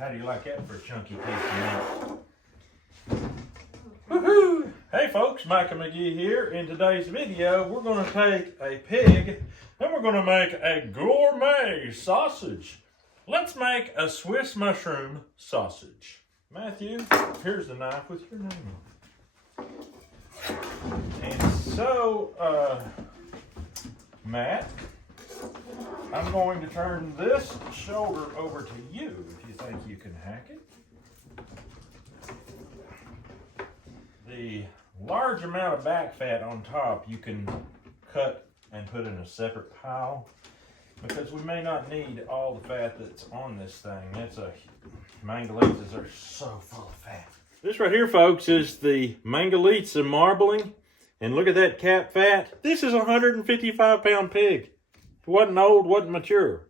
How do you like that for a chunky piece of meat? Woohoo! Hey folks, Micah McGee here. In today's video, we're going to take a pig and we're going to make a gourmet sausage. Let's make a Swiss mushroom sausage. Matthew, here's the knife with your name on it. And so, Matt, I'm going to turn this shoulder over to you if you think you can hack it. The large amount of back fat on top you can cut and put in a separate pile because we may not need all the fat that's on this thing. Mangalitza are so full of fat. This right here, folks, is the Mangalitza marbling. And look at that cap fat. This is a 155-pound pig. It wasn't old, wasn't mature.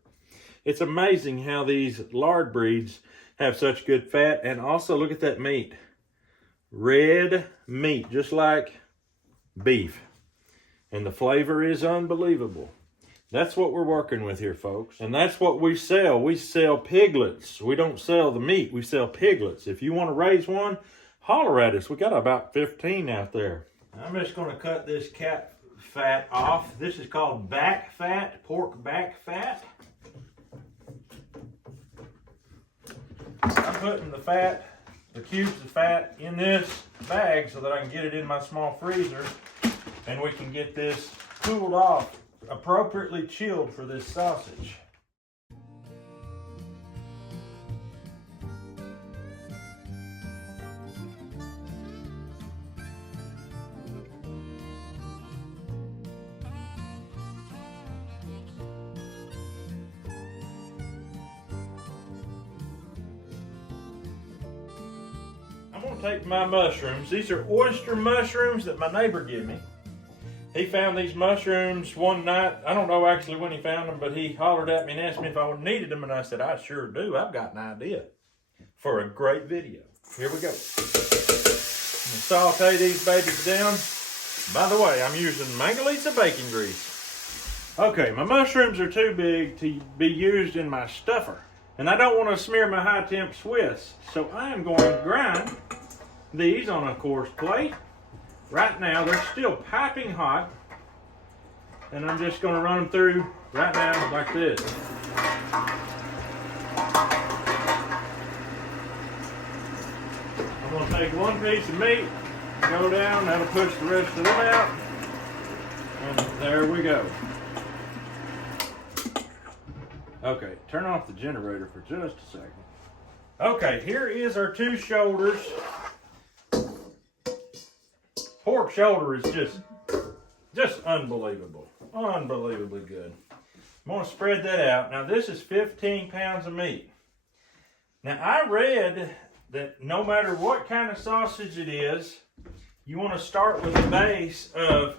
It's amazing how these lard breeds have such good fat. And also look at that meat. Red meat, just like beef. And the flavor is unbelievable. That's what we're working with here, folks. And that's what we sell. We sell piglets. We don't sell the meat. We sell piglets. If you want to raise one, holler at us. We got about 15 out there. I'm just going to cut this cap fat off. This is called back fat, pork back fat. I'm putting the cubes of fat in this bag so that I can get it in my small freezer and we can get this cooled off, appropriately chilled for this sausage. I'm going to take my mushrooms. These are oyster mushrooms that my neighbor gave me. He found these mushrooms one night. I don't know actually when he found them, but he hollered at me and asked me if I needed them, and I said, I sure do. I've got an idea for a great video. Here we go. Saute these babies down. By the way, I'm using Mangalitza bacon grease. Okay, my mushrooms are too big to be used in my stuffer. And I don't want to smear my high temp Swiss, so I am going to grind these on a coarse plate. Right now, they're still piping hot, and I'm just going to run them through right now like this. I'm going to take one piece of meat, go down, that'll push the rest of them out, and there we go. Okay, turn off the generator for just a second. Okay, here is our two shoulders. Pork shoulder is just unbelievable. Unbelievably good. I'm going to spread that out. Now, this is 15 pounds of meat. Now, I read that no matter what kind of sausage it is, you want to start with a base of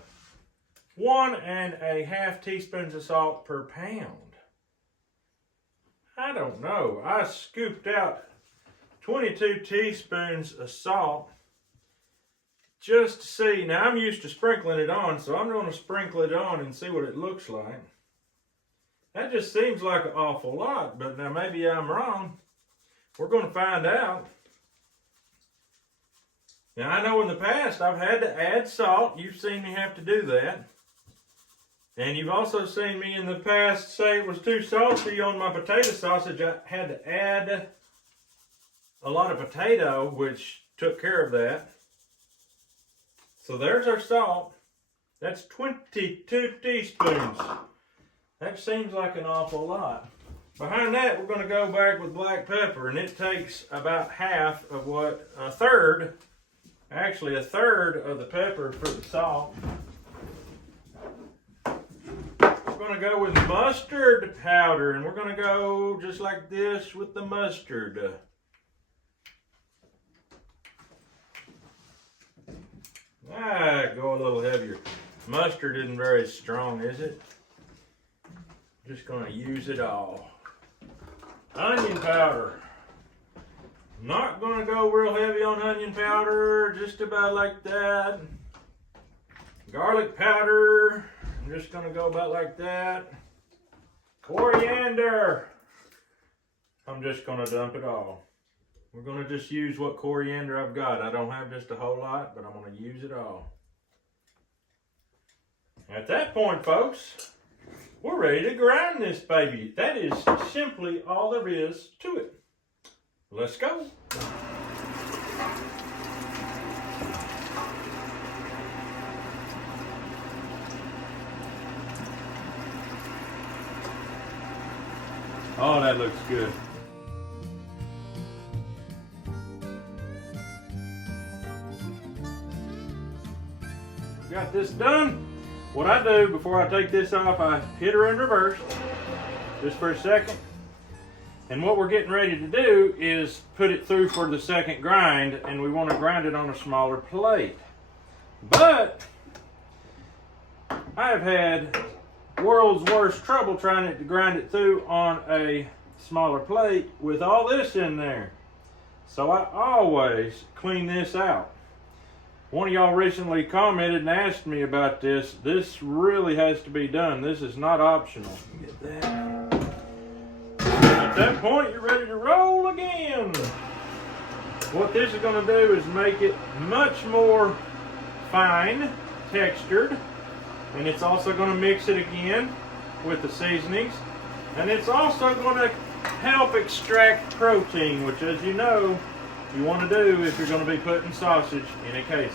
1.5 teaspoons of salt per pound. I don't know. I scooped out 22 teaspoons of salt just to see. Now, I'm used to sprinkling it on, so I'm going to sprinkle it on and see what it looks like. That just seems like an awful lot, but now maybe I'm wrong. We're going to find out. Now, I know in the past I've had to add salt. You've seen me have to do that. And you've also seen me in the past say it was too salty on my potato sausage. I had to add a lot of potato, which took care of that. So there's our salt. That's 22 teaspoons. That seems like an awful lot. Behind that, we're going to go back with black pepper, and it takes about half of a third of the pepper for the salt. We're going to go with mustard powder, and we're going to go just like this with the mustard. Go a little heavier. Mustard isn't very strong, is it? Just going to use it all. Onion powder. Not going to go real heavy on onion powder, just about like that. Garlic powder. I'm just going to go about like that. Coriander. I'm just gonna dump it all. We're gonna just use what coriander I've got. I don't have just a whole lot, but I'm gonna use it all. At that point, folks, we're ready to grind this baby. That is simply all there is to it. Let's go. Oh, that looks good. Got this done. What I do before I take this off, I hit her in reverse just for a second. And what we're getting ready to do is put it through for the second grind, and we want to grind it on a smaller plate. But I've had world's worst trouble trying to grind it through on a smaller plate with all this in there. So I always clean this out. One of y'all recently commented and asked me about this. This really has to be done. This is not optional. Get that. At that point, you're ready to roll again. What this is going to do is make it much more fine textured. And it's also going to mix it again with the seasonings. And it's also going to help extract protein, which, as you know, you want to do if you're going to be putting sausage in a casing.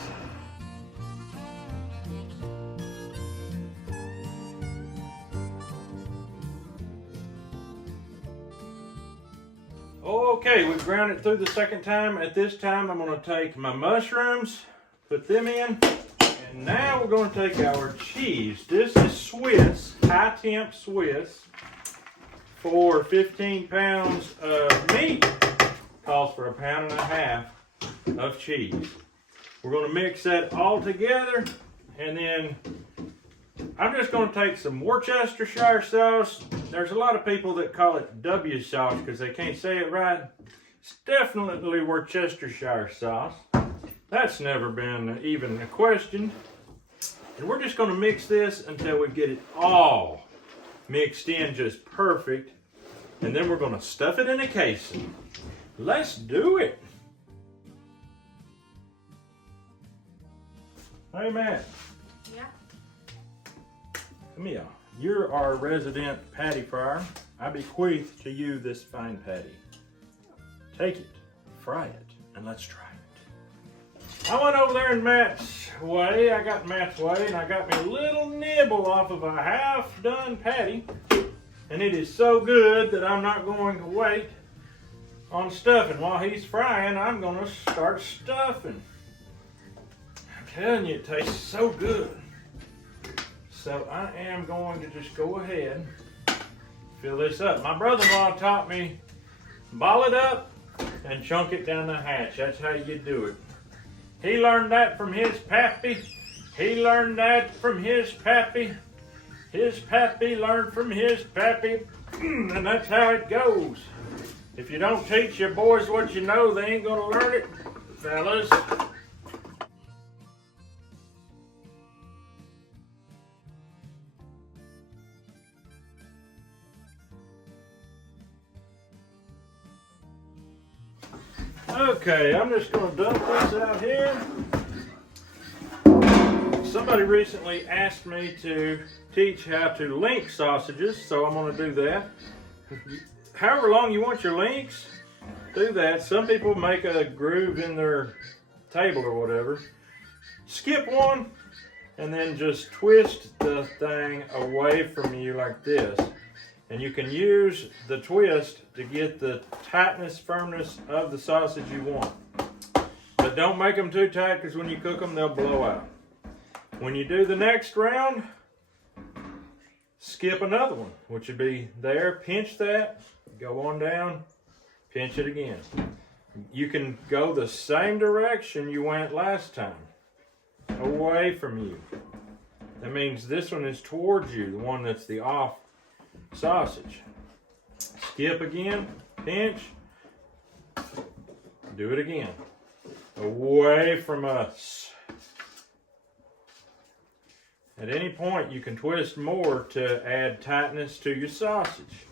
Okay, we've ground it through the second time. At this time, I'm going to take my mushrooms, put them in, and now we're going to take our cheese. This is Swiss, high temp Swiss, for 15 pounds of meat. Calls for 1.5 pounds of cheese. We're going to mix that all together, and then I'm just going to take some Worcestershire sauce. There's a lot of people that call it W sauce because they can't say it right. It's definitely Worcestershire sauce. That's never been even a question. And we're just going to mix this until we get it all mixed in just perfect. And then we're going to stuff it in a casing. Let's do it. Hey, Matt. Yeah? Come here. You're our resident patty fryer. I bequeath to you this fine patty. Take it, fry it, and let's try it. I went over there in Matt's way. I got Matt's way, and I got me a little nibble off of a half-done patty. And it is so good that I'm not going to wait on stuffing. While he's frying, I'm going to start stuffing. I'm telling you, it tastes so good. So I am going to just go ahead and fill this up. My brother-in-law taught me, ball it up and chunk it down the hatch. That's how you do it. He learned that from his pappy. He learned that from his pappy. His pappy learned from his pappy. And that's how it goes. If you don't teach your boys what you know, they ain't gonna learn it, fellas. Okay, I'm just gonna dump this out here. Somebody recently asked me to teach how to link sausages, so I'm gonna do that. However long you want your links, do that. Some people make a groove in their table or whatever. Skip one and then just twist the thing away from you like this. And you can use the twist to get the tightness, firmness of the sausage you want. But don't make them too tight because when you cook them, they'll blow out. When you do the next round, skip another one, which would be there, pinch that, go on down, pinch it again. You can go the same direction you went last time, away from you. That means this one is towards you, the one that's the off sausage. Skip again, pinch, do it again, away from us. At any point, you can twist more to add tightness to your sausage.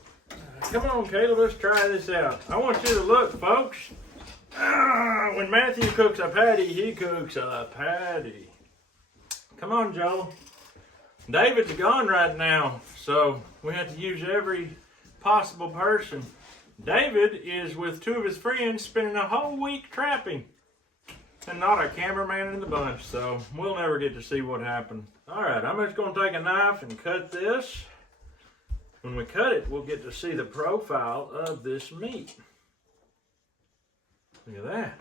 Come on, Caleb, let's try this out. I want you to look, folks. When Matthew cooks a patty, he cooks a patty. Come on, Joel. David's gone right now, so we have to use every possible person. David is with two of his friends spending a whole week trapping. And not a cameraman in the bunch, so we'll never get to see what happened. All right, I'm just going to take a knife and cut this. When we cut it, we'll get to see the profile of this meat. Look at that.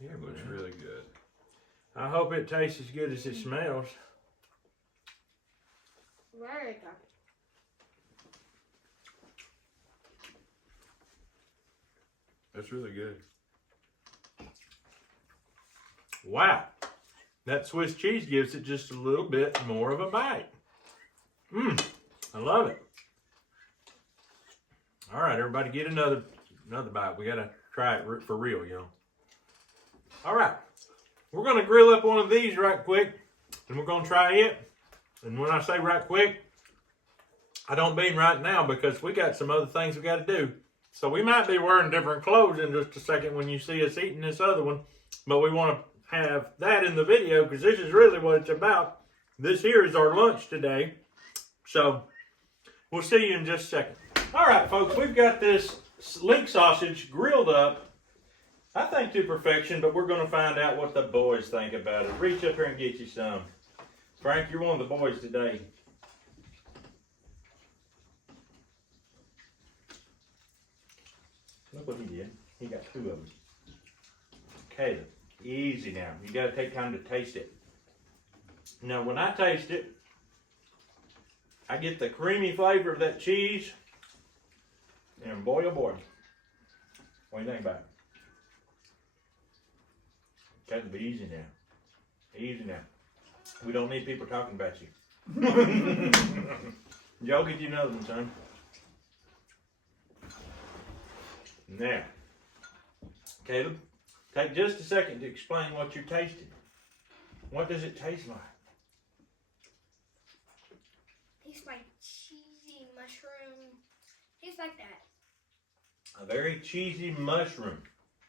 It looks really good. I hope it tastes as good as it smells. Very good. That's really good. Wow. That Swiss cheese gives it just a little bit more of a bite. I love it. All right, everybody, get another bite. We got to try it for real, y'all. All right. We're going to grill up one of these right quick, and we're going to try it. And when I say right quick, I don't mean right now because we got some other things we got to do. So we might be wearing different clothes in just a second when you see us eating this other one. But we want to have that in the video because this is really what it's about. This here is our lunch today. So we'll see you in just a second. All right, folks, we've got this link sausage grilled up, I think to perfection, but we're going to find out what the boys think about it. Reach up here and get you some. Frank, you're one of the boys today. Look what he did. He got two of them. Okay, easy now. You got to take time to taste it. Now, when I taste it, I get the creamy flavor of that cheese. And boy, oh boy. What do you think about it? Got to be easy now. Easy now. We don't need people talking about you. Joe, get you another one, son. Now, Caleb, take just a second to explain what you're tasting. What does it taste like? Tastes like cheesy mushroom. Tastes like that. A very cheesy mushroom.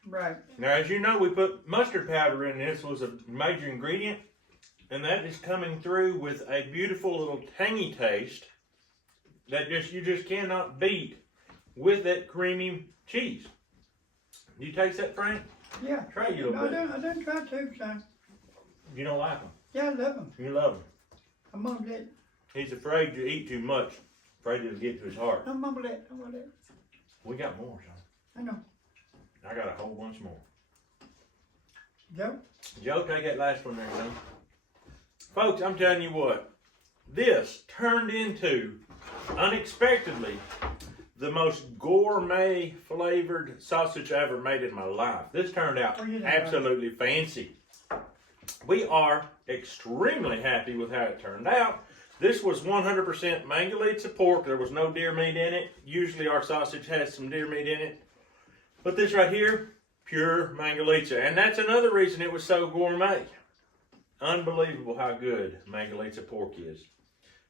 Right. Now, as you know, we put mustard powder in this. Was a major ingredient. And that is coming through with a beautiful little tangy taste that you just cannot beat with that creamy cheese. You taste that, Frank? Yeah. Try you a little bit. I done try to, son. You don't like them? Yeah, I love them. You love them. I'm gonna let. He's afraid to eat too much. Afraid it'll get to his heart. I'm gonna let. We got more, son. I know. I got a whole bunch more. Joe? Joe, take that last one there, son. Folks, I'm telling you what. This turned into, unexpectedly, the most gourmet flavored sausage I ever made in my life. This turned out absolutely fancy. We are extremely happy with how it turned out. This was 100% Mangalitsa pork. There was no deer meat in it. Usually our sausage has some deer meat in it. But this right here, pure Mangalitsa. And that's another reason it was so gourmet. Unbelievable how good Mangalitsa pork is.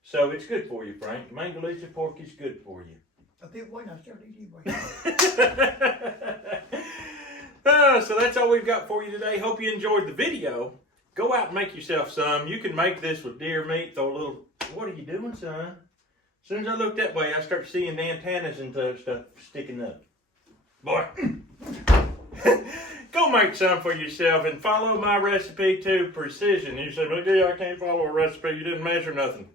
So it's good for you, Frank. Mangalitsa pork is good for you. A bit white, I started anyway. So that's all we've got for you today. Hope you enjoyed the video. Go out and make yourself some. You can make this with deer meat. Throw a little, what are you doing, son? As soon as I look that way, I start seeing the antennas and stuff sticking up. Boy. Go make some for yourself and follow my recipe to precision. You say, look, I can't follow a recipe. You didn't measure nothing.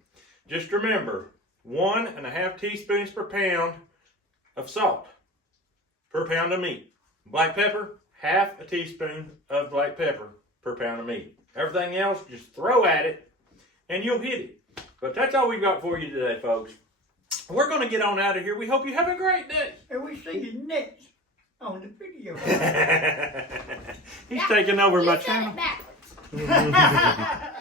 Just remember, 1.5 teaspoons per pound of salt per pound of meat. Black pepper, 1/2 teaspoon of black pepper per pound of meat. Everything else, just throw at it and you'll hit it. But that's all we've got for you today, folks. We're going to get on out of here. We hope you have a great day. And we see you next on the video. He's taking over my You said channel. it backwards.